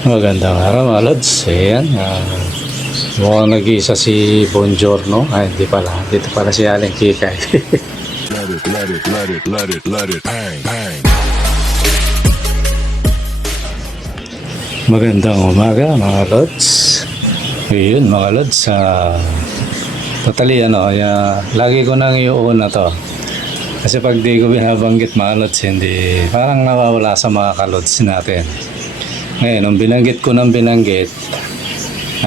Magandang araw mga Lods. Ayan, mukhang nag-iisa si Bongiorno. Ay, hindi pala. Dito pala si Aling Kikay. Bang, bang. Magandang umaga mga Lods. Ayun mga Lods. Totally lagi ko nang iuuna to. Kasi pag di ko binabanggit mga Lods, hindi, parang nawawala sa mga ka-Lods natin. Ngayon, nung binanggit ko ng binanggit,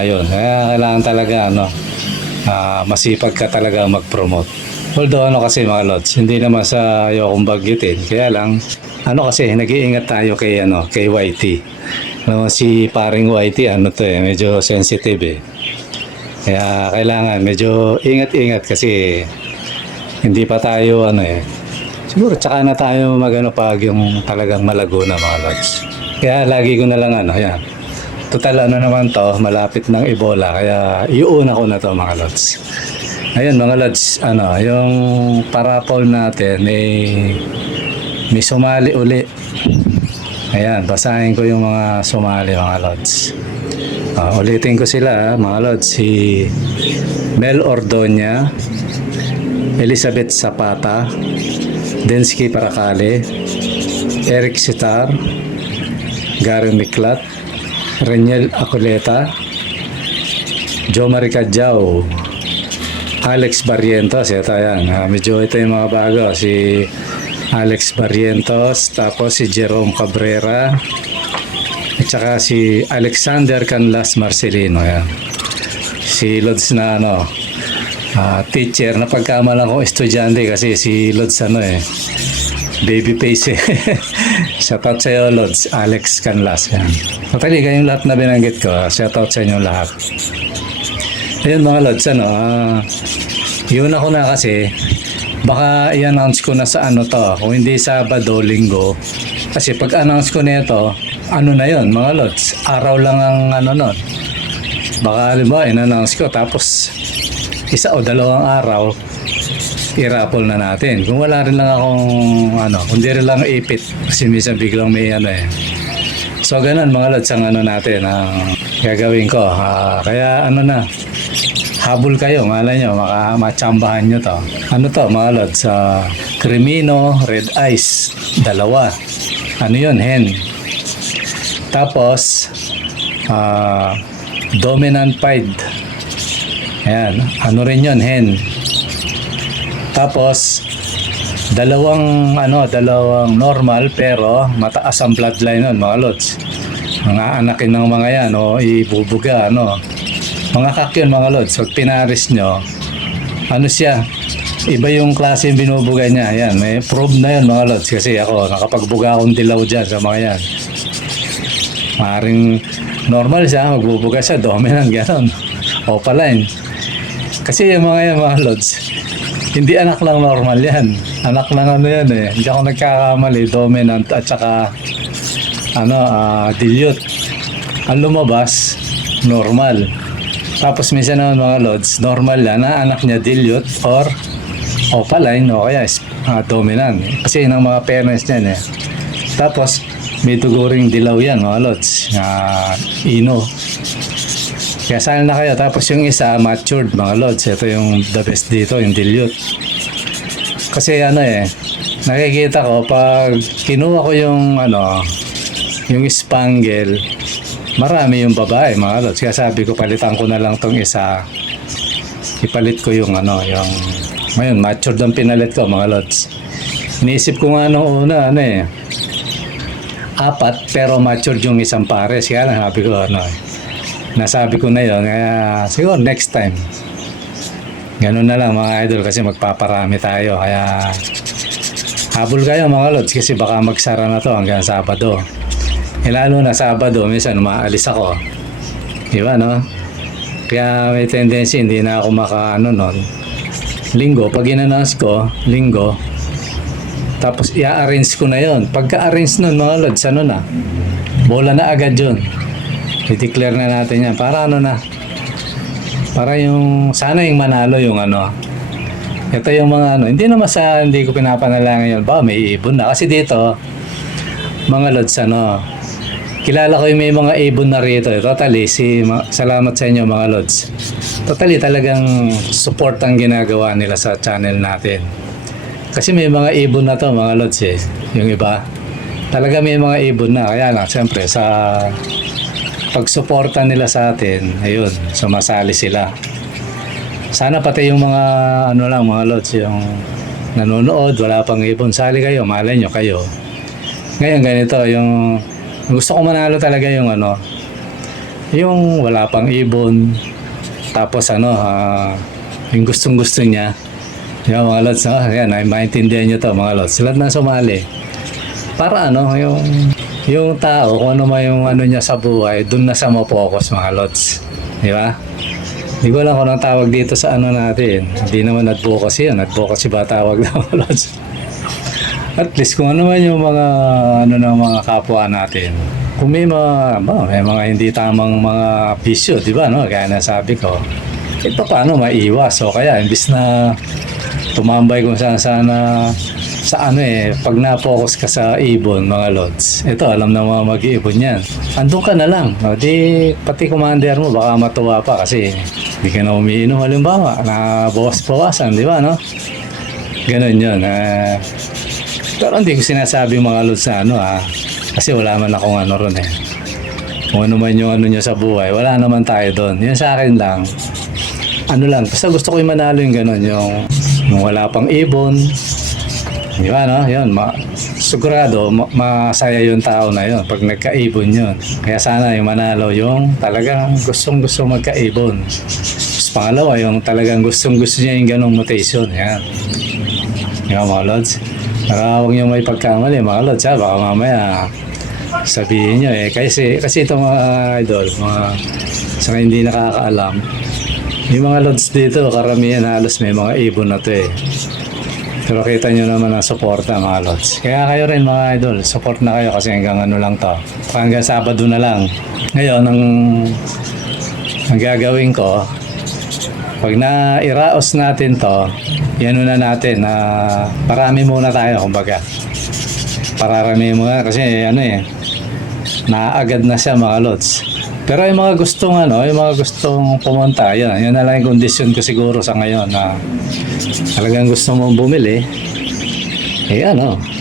ayun, kaya kailangan talaga masipag ka talaga mag-promote. Although kasi mga Lods, hindi naman sa ayokong baggitin, kaya lang kasi nag-iingat tayo kay YT. Si paring YT medyo sensitive eh. Kaya kailangan medyo ingat-ingat kasi hindi pa tayo siguro tsaka na tayo pag yung talagang malago na mga Lods. Kaya lagi ko na lang yan. Total naman to, malapit ng Ebola, kaya iuuna ko na to mga Lods. Ayun mga Lods, yung parapol natin may sumali uli. Ayan, basahin ko yung mga sumali mga Lods. Ulitin ko sila mga Lods. Si Mel Ordoña, Elizabeth Zapata, Densky Paracale, Eric Sitar, Gary Miklat, Reniel Aculeta, Jo Marica Jau, Alex Barrientos. Ito yan, medyo ito yung mga bago. Si Alex Barrientos, tapos si Jerome Cabrera, at saka si Alexander Canlas Marcelino. Yan. Si Lods na teacher na pagkamalang kong estudyante kasi si Lods baby face eh. Shoutout sa iyo Lods, Alex Canlas. Yan. Totally kayong lahat na binanggit ko, shoutout sa inyo lahat. Ayun mga Lods, yun ako na kasi baka i-announce ko na sa to, kung hindi Sabado, Linggo. Kasi pag announce ko nito, na yun mga Lods, araw lang ang nun. Baka halimbawa in-announce ko tapos isa o dalawang araw i-raffle na natin. Kung wala rin lang akong kundi rin lang ipit kasi minsan biglang may So ganun mga Lods ang natin ang gagawin ko. Kaya habol kayo, malay nyo, matsambahan nyo to. To mga Lods, Crimino, Red Ice, 2. Yun, hen. Tapos, Dominant Pied. Ayan, rin yun, hen. Tapos, dalawang normal pero mataas ang bloodline nun mga Lods. Mga anakin ng mga yan, ibubuga, mga kak yun mga Lods. Pag pinaris nyo, siya, iba yung klase yung binubuga niya. Ayan, may probe na yun mga Lods. Kasi ako, nakapagbuga akong dilaw dyan sa mga yan. Maring normal siya, magbubuga siya, dominant, gano'n. Opaline. Kasi yung mga yan mga Lods, hindi anak lang normal yan. Anak lang yan eh. Hindi ako nagkakamali. Dominant at saka dilute. Ang lumabas, normal. Tapos minsan naman mga Lods, normal yan na anak niya dilute or opaline o kaya dominant. Kasi yun ang mga parents niyan eh. Tapos may tuguring dilaw yan mga Lods. Ino. Kaya sana na kayo. Tapos yung isa, matured mga Lods. Ito yung the best dito, yung dilute. Kasi nakikita ko, pag kinuha ko yung spangle, marami yung babae mga Lods. Kaya sabi ko, palitan ko na lang tong isa. Ipalit ko yung ngayon, matured ang pinalit ko mga Lods. Iniisip ko nga nung una, 4, pero matured yung isang pares. Kaya lang, sabi ko, nasabi ko na yun, kaya siguro next time ganun na lang mga idol kasi magpaparami tayo, kaya habol kayo mga Lods kasi baka magsara na to hanggang Sabado. Lalo na Sabado minsan umaalis ako, diba kaya may tendency hindi na ako Linggo, pag in-announce ko Linggo, tapos i-arrange ko na yon. Pagka-arrange nun mga Lods, bola na agad yun. I-declare na natin yan para para yung sana yung manalo yung ito yung mga hindi ko pinapanalangin yun ba may ibon na kasi dito mga Lods kilala ko yung may mga ibon na rito. Totally, salamat sa inyo mga Lods. Totally, talagang support ang ginagawa nila sa channel natin. Kasi may mga ibon na to mga Lods eh. Yung iba. Talaga may mga ibon na. Kaya lang, siyempre, sa pagsuporta nila sa atin, ayun, sumasali sila. Sana pati yung mga, ano lang mga Lods, yung nanonood, wala pang ibon, sali kayo, malay nyo kayo. Ngayon ganito, yung gusto ko manalo talaga yung ano, yung wala pang ibon, tapos ano, yung gustong gusto niya. Yung mga Lods, no? Ayan, maintindihan nyo to mga Lods, sila na sumali. Para ano, yung tao, kung ano man yung ano niya sa buhay, dun na sa focus mga Lods. Di ba? Hindi ko alam kung anong tawag dito sa ano natin. Hindi naman advocacy yun. Advocacy ba tawag na mga Lods? At least kung ano man yung mga ano ng mga kapwa natin. Kung may mga hindi tamang mga bisyo, di ba? No? Kaya nasabi ko, paano maiwas? O kaya, imbis na tumambay kung saan sana sa ano pag na-focus ka sa ibon, mga Lods, ito, alam na mga mag-iibon yan. Andun ka na lang. O, di, pati commander mo, baka matuwa pa kasi hindi ka na umiinom. Halimbawa, na bawas-bawasan, di ba, no? Ganon yun. Pero hindi ko sinasabi mga Lods na ano, kasi wala man akong ano ron Kung ano man yung ano nyo sa buhay, wala naman tayo doon. Yun sa akin lang, ano lang, basta gusto ko yung manalo yung ganon, yung wala pang ibon. Di ba, no? Yun, sigurado, masaya yung tao na yun pag nagkaibon yun. Kaya sana yung manalo yung talagang gustong-gusto magkaibon. Tapos pangalawa, yung talagang gustong-gusto niya yung ganong mutation. Yan. Di ba, mga Lods? Para huwag niyo may pagkamali, mga Lods, baka mamaya sabihin niyo kasi ito mga idol, sa hindi nakakaalam, yung mga Lods dito, karamihan halos may mga ibon na to Pero kita nyo naman ang suporta mga Lods. Kaya kayo rin mga idol, support na kayo kasi hanggang ano lang to. Hanggang Sabado na lang. Ngayon, ang gagawin ko, pag na-iraos natin to, yan na natin na parami muna tayo kumbaga. Pararami muna kasi naagad na siya mga Lods. Pero yung mga gustong pumunta, yan na lang yung kondisyon ko siguro sa ngayon na talagang gusto mong bumili.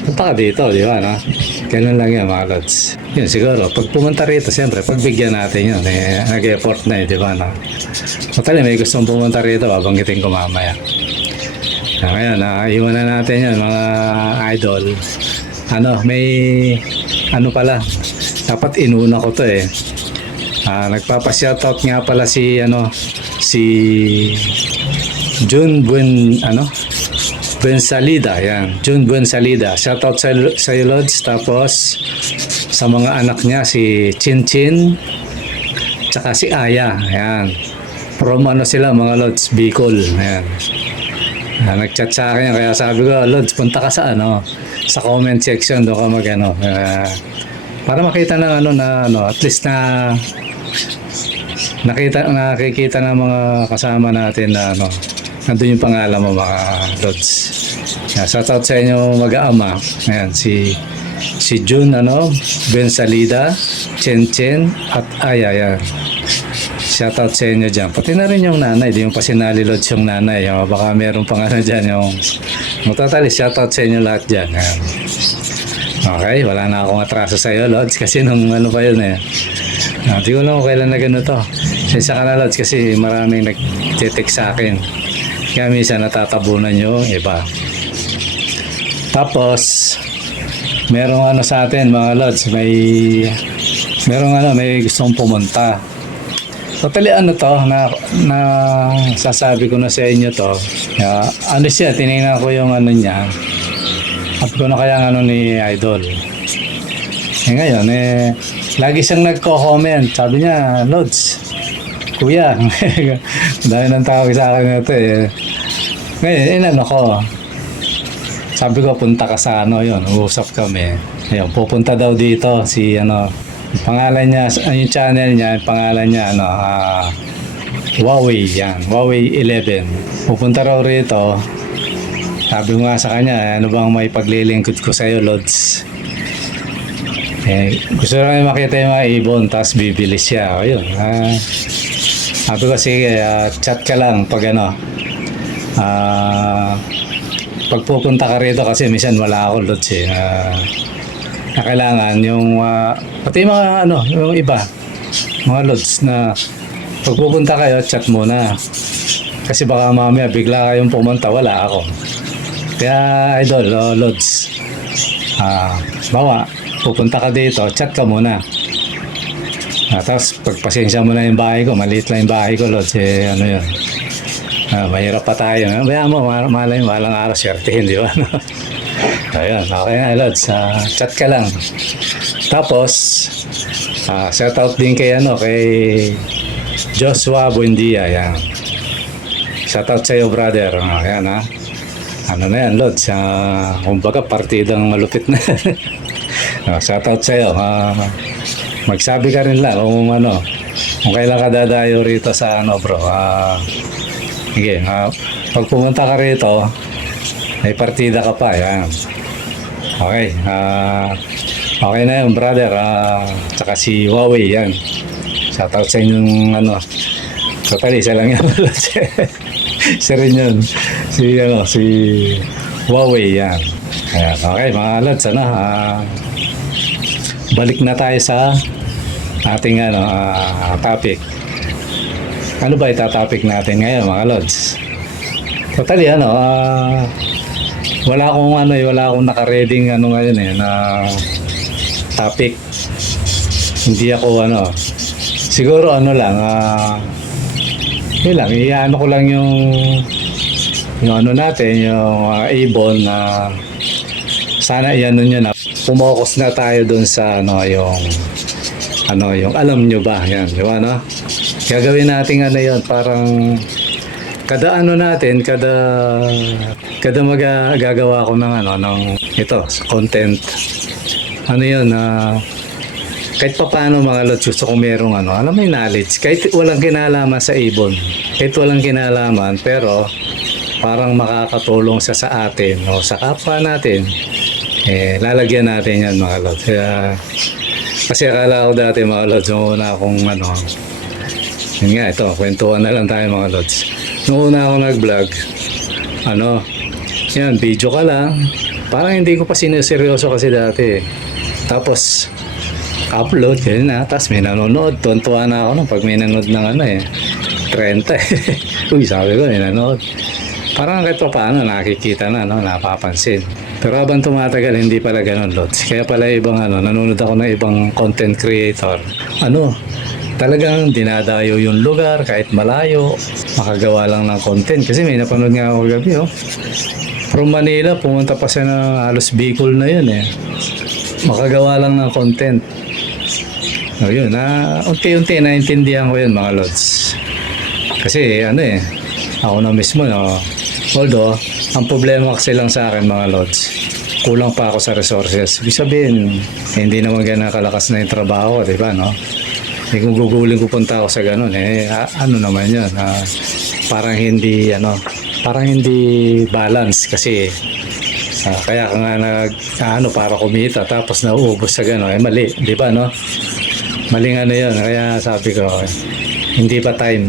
Punta ka dito, di ba, no? Ganun lang yan mga Lods. Yun siguro, pag pumunta rito, siyempre, pagbigyan natin yun, nag-effort na di ba, no? Matali, may gustong pumunta rito, babanggitin ko mamaya. Ngayon, iwan na natin yan, mga idol. May, pala, dapat inuna ko to nagpapa-shoutout nga pala si June Buensalida, yan. June Buensalida. Shoutout sa iyo, Lods. Tapos sa mga anak niya si Chin tsaka si Aya. Yan. From sila mga Lods, Bicol. Yan. Nag-chat sa akin kaya sabi ko, Lods, punta ka sa sa comment section doon ka para makita ng at least na nakikita ng mga kasama natin na nandun yung pangalan mo mga Lods. Shoutout sa inyo mag-aama. Ayan, si June Buensalida, Chen at Aya. Yan. Shoutout sa inyo dyan. Pati na rin yung nanay, di yung pasinali Lods yung nanay. Baka meron pang dyan yung totally shoutout sa inyo lahat dyan. Ayan. Okay, wala na akong atraso sa iyo, Lods, kasi nung pa yun Hindi ko lang kung kailan na ganito. Sensya ka na, Lods, kasi maraming nag-text sa akin. Kaya minsan natatabunan yung iba. Tapos, merong sa atin, mga Lods, may gustong pumunta. Totally na sasabi ko na sa inyo to. Siya, tinignan ko yung niya. At ko na kaya ni Idol. Ngayon, lagi siyang nagko-comment. Sabi niya, Lods, Kuya, dahil nang tawag sa akin ito Ngayon, ko. Sabi ko, punta ka sa uusap kami. Ayun, pupunta daw dito si pangalan niya, yung channel niya, pangalan niya, Huawei, yan, Huawei 11. Pupunta raw rito. Sabi ko nga sa kanya, ano bang may paglilingkod ko sa'yo, Lods? Gusto lang makita yung mga ibon, tapos bibili siya. O yun. Sabi ko, sige, chat ka lang pag ano. Pag pupunta ka rito kasi minsan wala ako, Lods eh. Na kailangan yung, pati mga ano, yung iba, mga Lods na pag pupunta kayo, chat muna. Kasi baka mamaya bigla kayong pumunta, wala ako. Kaya idol, Lods, bawa, pupunta ka dito, chat ka muna. Tapos pagpasensya mo na yung bahay ko, maliit lang yung bahay ko, Lods, ano yun. Mahirap pa tayo. Bayaan mo, malay mo, walang araw, swertihin, di ba? Ayun, okay na, Lods, chat ka lang. Tapos, shout out din kay, kay Joshua Buendia, yan. Shout out sa iyo, brother. Ayan, ano na yan, Lods, kumbaga partidang malupit na. Shout out sa iyo. Magsabi ka rin lang kung kailan ka dadayo rito sa bro. Sige, pag pumunta ka rito, may partida ka pa, yan. Okay, okay na yun, brother. Tsaka si Huawei, yan. Shout out sa inyong totally, isa lang yan. Isa rin yun. Si Huawei, yan. Ayan, okay, mga Lods, balik na tayo sa ating topic. Ano ba itatopic natin ngayon, mga Lods? Totally, wala akong naka-reading ngayon na topic. Hindi ako siguro lang, yun lang, iano ko lang yung natin, yung ibon na sana iano nyo na pumokus na tayo dun sa yung alam nyo ba yan, di ba, gagawin natin yun, parang kada natin, kada magagawa ko ng ito, content, yun, kahit pa paano, mga Lods, gusto ko merong alam mo yung knowledge, kahit walang kinalaman sa ibon, kahit walang kinalaman, pero parang makakatulong sa atin o sa kapwa natin, lalagyan natin yan, mga Lods. Kasi akala ko dati, mga Lods, nung una akong yun nga, ito, kwentuhan na lang tayo, mga Lods. Nung una akong nag-vlog, yan, video ka lang, parang hindi ko pa sineseryoso kasi dati. Tapos upload, yun na, tapos may nanonood, tuwan-tuwa na ako pag may nanonood ng 30 uy, sabi ko, may nanonood. Parang kahit pa paano, nakikita na, napapansin. Pero habang tumatagal, hindi pala ganun, Lods. Kaya pala ibang nanonood ako ng ibang content creator. Talagang dinadayo yung lugar, kahit malayo, makagawa lang ng content. Kasi may napanood nga ako gabi, from Manila, pumunta pa siya ng halos Bicol na yun, makagawa lang ng content. Yun, unti-unti naintindihan ko yun, mga Lods. Kasi ako na mismo, although ang problema kasi lang sa akin, mga Lods, kulang pa ako sa resources. Ibig sabihin, hindi naman ganun kalakas na yung trabaho, di ba, kung guguling ko punta ako sa ganun, naman yun, parang hindi balance kasi kaya ka nga para kumita tapos nauubos sa gano'n, mali, di ba, maling yun, kaya sabi ko, hindi pa time.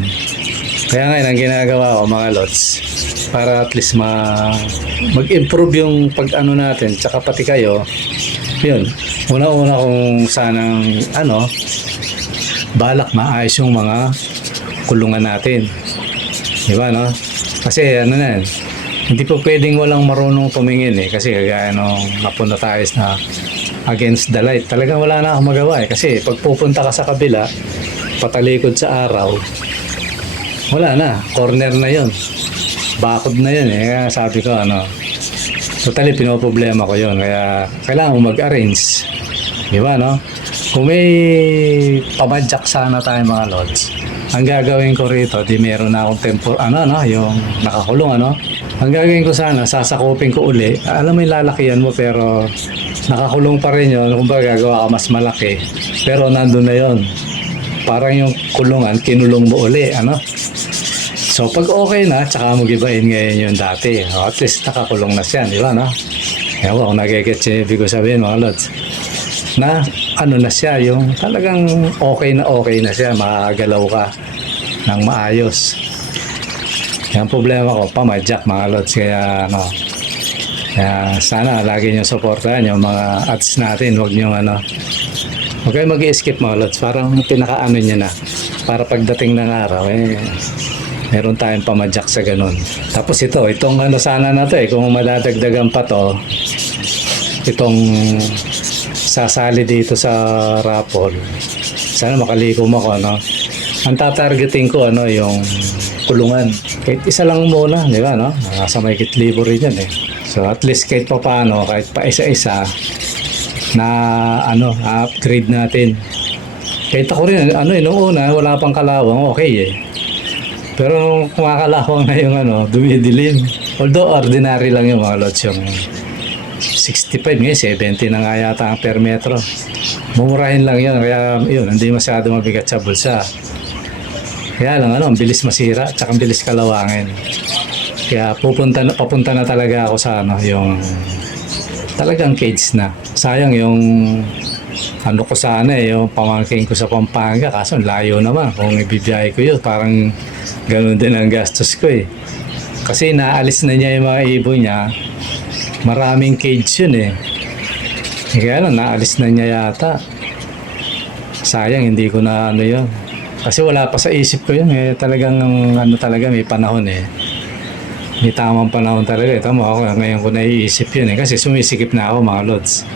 Kaya ngayon, ang ginagawa ko, mga Lods, para at least mag-improve yung natin, tsaka pati kayo, yun, una-una kung sanang, balak maayos yung mga kulungan natin. Di ba, Kasi, hindi po pwedeng walang marunong tumingin, kasi kagaya nung napunta tayo na against the light. Talagang wala na akong magawa, kasi pag pupunta ka sa kabila, patalikod sa araw, wala na, corner na yun, bakod na yun, kaya sabi ko, totally pinoproblema ko yun, kaya kailangan mo mag-arrange, di ba, kung may pamadyak sana tayo, mga Lods, ang gagawin ko rito, di meron na akong yung nakakulong, ang gagawin ko sana, sasakupin ko uli, alam mo yung lalakihan mo, pero nakakulong pa rin yun, kung gagawa ka mas malaki, pero nandun na yun, parang yung kulungan, kinulong mo uli, So, pag okay na, tsaka mo gibain ngayon yung dati. At least nakakulong na siya, di ba, Ewan ko kung nagigets yung ibig ko sabihin, mga Lods. Na ano na siya, yung talagang okay na siya, makagalaw ka ng maayos. Yung problema ko, pamadyak mga lods, kaya ano, kaya sana lagi nyo supportahan yung mga ads natin, huwag nyo ano, huwag kayo mag-i-skip mga lods, parang pinaka-ano nyo na, para pagdating ng araw, meron tayong pamadyak sa ganun. Tapos itong ano sana na to kung madadagdagan pa to, itong sasali dito sa raffle, sana makalikom ako, no? Ang tatargeting ko, ano, yung kulungan. Kahit isa lang muna, di ba, no? Nasa may kitlibo rin yan, So, at least kahit pa paano, kahit pa isa-isa, na, ano, upgrade natin. Kahit ako rin, ano, noong una, wala pang kalawang, okay, Pero nung kumakalawang na yung, ano, dumidilim. Although, ordinary lang yung mga lots, yung 65, ngayon, 70 na nga yata ang per metro. Mumurahin lang yun, kaya yun, hindi masyado mabigat sa bulsa. Kaya lang, ano, ang bilis masira, tsaka ang bilis kalawangin. Kaya papunta na talaga ako sa, ano, yung talagang cage na. Sayang yung, ano ko sana, yung pamangking ko sa Pampanga, kaso layo naman. Kung ibibiyahe ko yun, parang ganun din ang gastos ko, Kasi naalis na niya yung mga ibon niya, maraming cage yun, Kaya lang, naalis na niya yata. Sayang, hindi ko na ano yun. Kasi wala pa sa isip ko yun, talagang ano talaga, may panahon, May tamang panahon talaga. Tama ako, ngayon ko naiisip yun, Kasi sumisikip na ako, mga lods.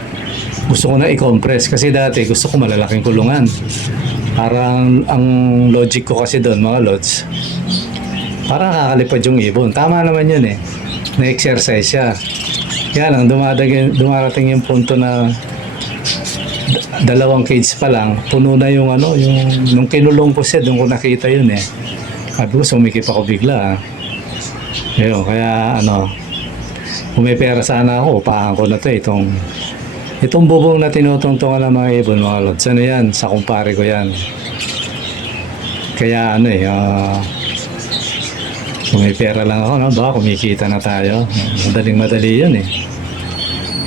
Gusto ko na i-compress kasi dati gusto ko malalaking kulungan. Parang ang logic ko kasi doon, mga lods, parang kakalipad yung ibon. Tama naman yun, Na-exercise siya. Kaya lang, dumarating yung punto na dalawang cage pa lang, puno na yung ano, yung nung kinulong ko siya, doon ko nakita yun, Sabi ko, sumikip ako bigla, Ayun, kaya ano, kung may pera sana ako, upahan ko na to, itong bubong na tinutungtungan ng mga ibon, mga lods. Ano yan? Sa kumpare ko yan. Kaya ano, kung may pera lang ako, no, baka kumikita na tayo. Madaling-madali yun,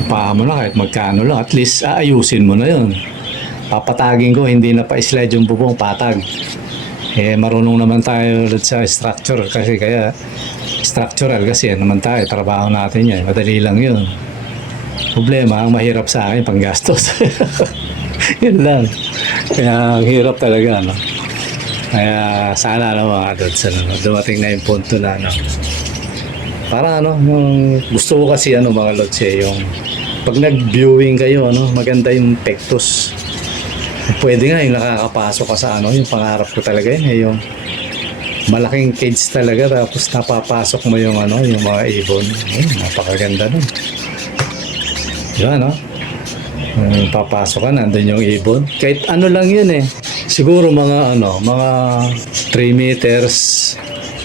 Upahan mo na kahit magkano lang. At least aayusin mo na yun. Papatagin ko, hindi na pa-slide yung bubong, patag. Marunong naman tayo sa structure kasi kaya structural kasi yan naman tayo, trabaho natin yan. Madali lang yun. Problema, ang mahirap sa akin, panggastos. Yun lang. Kaya ang hirap talaga, no? Kaya sana, mga lods, dumating na yung punto na, para, yung gusto ko kasi, mga lods, yung pag nag-viewing kayo, maganda yung pectus. Pwede nga yung nakakapasok ka sa, yung pangarap ko talaga yun, yung malaking cage talaga, tapos napapasok mo yung, yung mga ibon. Napakaganda nun. Diba, papasok ka, nandun yung ibon. Kahit ano lang yun, Siguro mga, mga 3 meters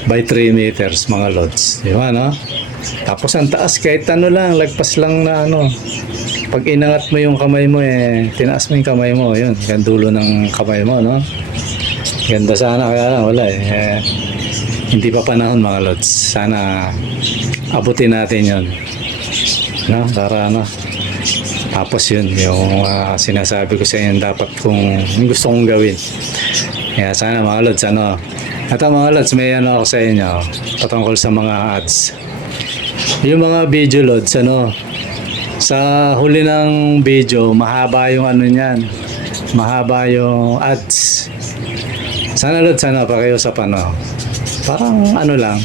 by 3 meters, mga lods. Diba, Tapos ang taas, kahit ano lang, lagpas lang na, Pag inangat mo yung kamay mo, tinaas mo yung kamay mo, yun, gandulo ng kamay mo, Ganda sana, kaya lang, wala, Hindi pa panahon, mga lods. Sana abutin natin yun. Para, tapos yun, yung sinasabi ko sa inyo dapat yung gusto kong gawin. Kaya sana mga lods, Ito mga lods, may ako sa inyo patungkol sa mga ads. Yung mga video lods, sa huli ng video, mahaba yung niyan. Mahaba yung ads. Sana lods, pakiusapan, Parang lang,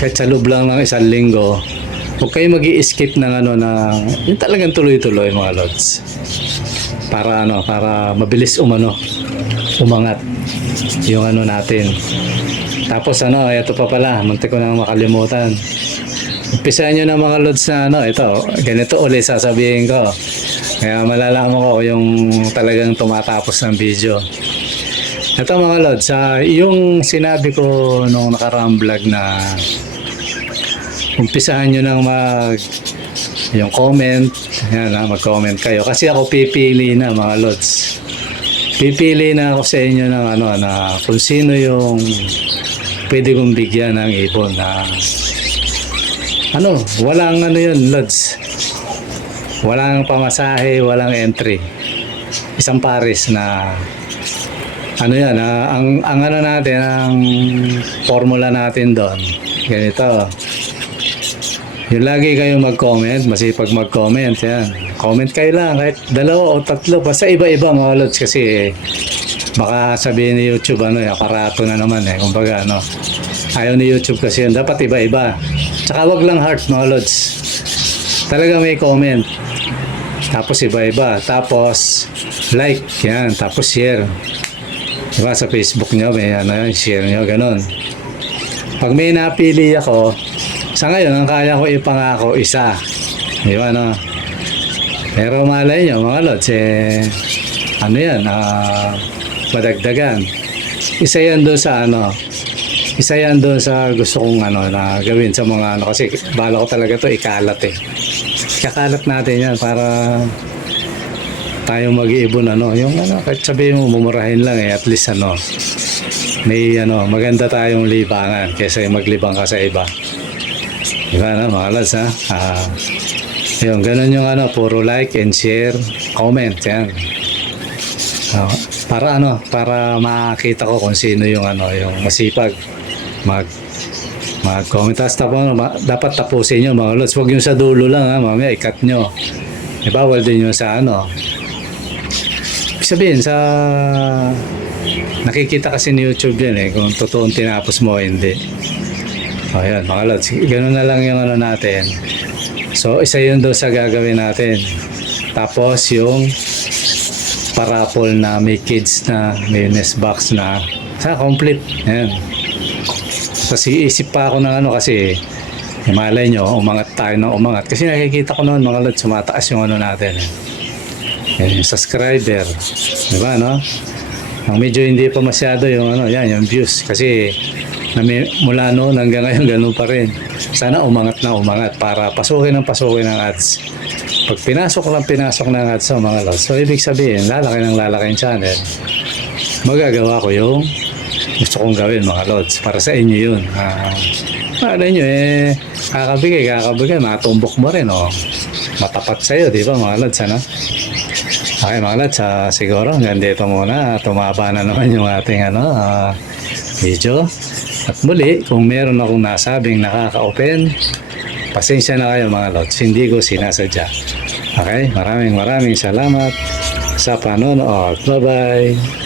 kahit sa loob lang ng 1 linggo, huwag kayo mag-i-skip ng yung talagang tuloy-tuloy, mga lods. Para para mabilis umangat yung natin. Tapos ito pa pala, muntik ko nang makalimutan. Umpisahan nyo na, mga lods, na ito, ganito ulit sasabihin ko. Kaya malalaman ko yung talagang tumatapos ng video. Ito, mga lods, yung sinabi ko nung nakaraang vlog na umpisahan nyo nang yung comment, mag-comment kayo. Kasi ako pipili na, mga lods. Pipili na ako sa inyo ng na kung sino yung pwede kong bigyan ng ibon na walang yun, lods. Walang pamasahe, walang entry. isang pares na ano yan, ang ano natin, ang formula natin doon, ganito. Yung lagi kayong mag-comment, masipag mag-comment, yan. Comment kayo lang, kahit 2 o 3, basta iba-iba mga lods kasi baka sabihin ni YouTube, aparato na naman kumbaga, ayaw ni YouTube kasi yun, dapat iba-iba. Tsaka wag lang heart mga lods. Talaga may comment. Tapos iba-iba. Tapos like, yan. Tapos share. Diba sa Facebook nyo, may share nyo, ganun. Pag may napili ako, sa ngayon, ang kaya ko ipangako, isa. Di ba, Pero malay nyo, mga lods, ano yan, madagdagan. Isa yan doon sa isa yan doon sa gusto kong na gawin sa mga kasi bala ko talaga to ikalat Kakalat natin yan para tayo mag-iibon yung kahit sabihin mo mumurahin lang at least may maganda tayong libangan kaysa maglibang ka sa iba. Diba mga lads yun, ganun yung puro like and share, comment yan. Para makita ko kung sino yung yung masipag mag-comment. Tapos dapat tapusin nyo mga lods. Huwag yung sa dulo lang mamaya ikat nyo. Bawal din yung sa ibig sabihin sa nakikita kasi ni YouTube yan kung totoong tinapos mo o hindi. Ayan mga lods, ganun na lang yung natin. So isa yun daw sa gagawin natin. Tapos yung parapol na may kids na may nest box na complete. Ayan. Tapos iisip pa ako ng kasi malay nyo, umangat tayo ng umangat. Kasi nakikita ko noon mga lods, sumataas yung natin. Yung subscriber. Diba Ang medyo hindi pa masyado yung yan, yung views. Kasi mula noon hanggang ngayon ganun pa rin. Sana umangat na umangat para pasukin ng ads. Pag pinasok ng ads sa mga lods, so ibig sabihin, lalaki ng channel. Magagawa ko yung gusto kong gawin mga lods. Para sa inyo yun. Ano nyo kakabigay, matumbok mo rin matapat sa'yo, di ba mga lods Okay mga lods, siguro hanggang dito muna. Tumaba na naman yung ating video. At muli, kung meron akong nasabing nakaka-open, pasensya na kayo mga lods, hindi ko sinasadya. Okay, maraming salamat sa panonood. Bye-bye!